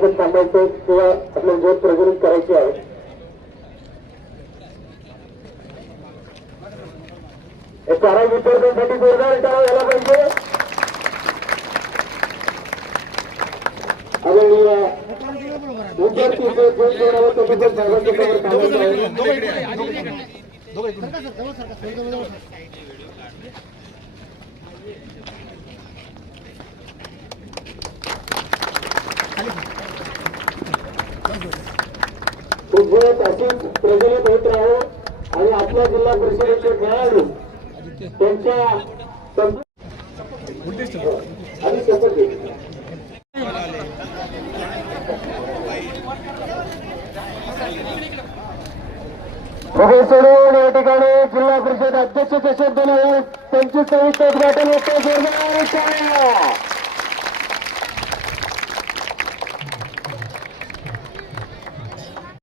आपण थांबायचं किंवा आपलं ज्योत प्रज्वलित करायची आहे. चारा विद्यार्थ्यांसाठी जोरदार टाळा झाला पाहिजे. आदरणीय विद्यार्थी ज्योत जोडावं त्याबद्दल सर्वांच्या समोर थांबायचं आहे. ज्योत अशीच प्रज्वलित होत राहो आणि आपल्या जिल्हा परिषदेचे खेळाडू त्यांच्या आणि शपथ घेतली. सोडून या ठिकाणी जिल्हा परिषद अध्यक्ष चषक 2025 उद्घाटन होते. जोरदार